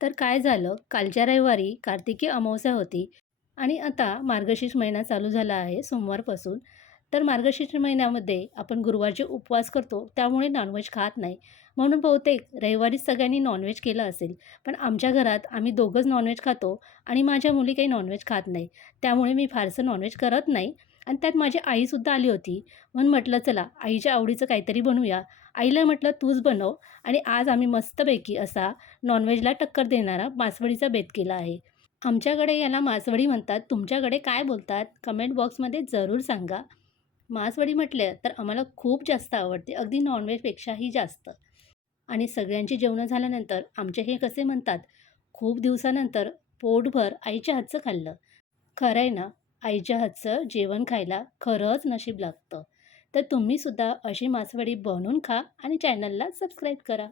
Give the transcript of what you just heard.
तर काय झालं, कालच्या रविवारी कार्तिकी अमावस्या होती आणि आता मार्गशीर्ष महिना चालू झाला आहे सोमवारपासून. तर मार्गशीर्ष महिन्यामध्ये आपण गुरुवारचे उपवास करतो, त्यामुळे नॉनव्हेज खात नाही. म्हणून बहुतेक रविवारीच सगळ्यांनी नॉनव्हेज केलं असेल. पण आमच्या घरात आम्ही दोघंच नॉनव्हेज खातो आणि माझ्या मुली काही नॉनव्हेज खात नाही. त्यामुळे मी फारसं नॉनव्हेज करत नाही आणि त्यात माझी आईसुद्धा आली होती. म्हणून म्हटलं चला आईच्या आवडीचं काहीतरी बनवूया. आईला म्हटलं तूच बनव आणि आज आम्ही मस्तपैकी असा नॉनव्हेजला टक्कर देणारा मासवडीचा बेत केला आहे. आमच्याकडे याला मासवडी म्हणतात. तुमच्याकडे काय बोलतात? कमेंट बॉक्समध्ये जरूर सांगा. मासवडी म्हटलं तर आम्हाला खूप जास्त आवडते, अगदी नॉनव्हेजपेक्षाही जास्त. आणि सगळ्यांची जेवणं झाल्यानंतर आमचे हे कसे म्हणतात, खूप दिवसानंतर पोटभर आईच्या हातचं खाल्लं. खरं आहे ना, आईच्या हातचं जेवण खायला खरंच नशीब लागतं. तर तुम्हीसुद्धा अशी मासवडी बनवून खा आणि चॅनलला सबस्क्राईब करा.